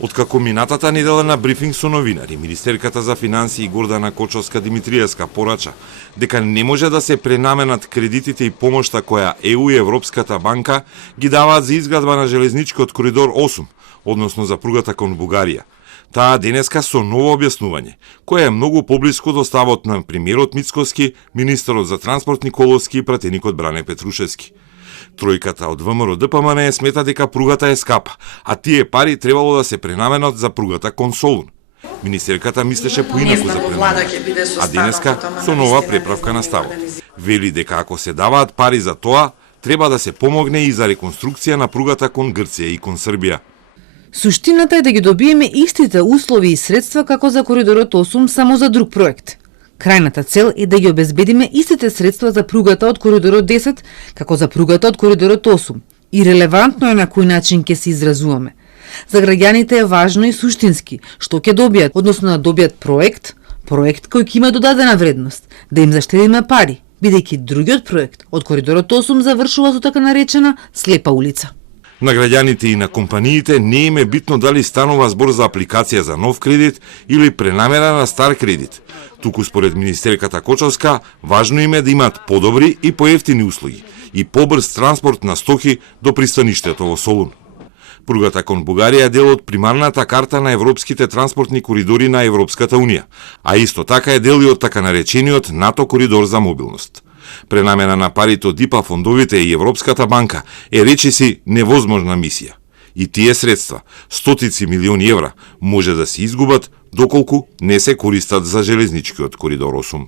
Откако минатата недела на брифинг со новинари, министерката за финансии Гордана Кочовска-Димитриевска порача дека не може да се пренаменат кредитите и помошта која ЕУ и Европската банка ги даваат за изградба на железничкиот коридор 8, односно за пругата кон Бугарија. Таа денеска со ново објаснување, кое е многу поблиско до ставот на премиерот Мицкоски, министерот за транспорт Николовски и пратеникот Бране Петрушевски. Тројката од ВМРО ДПМН смета дека пругата е скапа, а тие пари требало да се пренаменат за пругата кон Солун. Министерката мислеше поинаку за пренаменот, а денеска со нова преправка на ставот. Вели дека ако се даваат пари за тоа, треба да се помогне и за реконструкција на пругата кон Грција и кон Србија. Суштината е да ги добиеме истите услови и средства како за коридорот 8 само за друг проект. Крајната цел е да ги обезбедиме истите средства за пругата од коридорот 10 како за пругата од коридорот 8. И релевантно е на кој начин ќе се изразуваме. За граѓаните е важно и суштински што ќе добијат, односно да добијат проект кој ќе има додадена вредност, да им заштедиме пари, бидејќи другиот проект од коридорот 8 завршува со така наречена слепа улица. На граѓаните и на компаниите не им е битно дали станува збор за апликација за нов кредит или пренамера на стар кредит. Туку според министерката Кочовска, важно им е да имаат подобри и поевтини услуги и побрз транспорт на стоки до пристаништето во Солун. Пругата кон Бугарија е дел од примарната карта на европските транспортни коридори на Европската Унија, а исто така е дел и од така наречениот НАТО коридор за мобилност. Пренамена на парите од ИПА фондовите и Европската банка е речиси невозможна мисија. И тие средства, стотици милиони евра, може да се изгубат доколку не се користат за железничкиот коридор 8.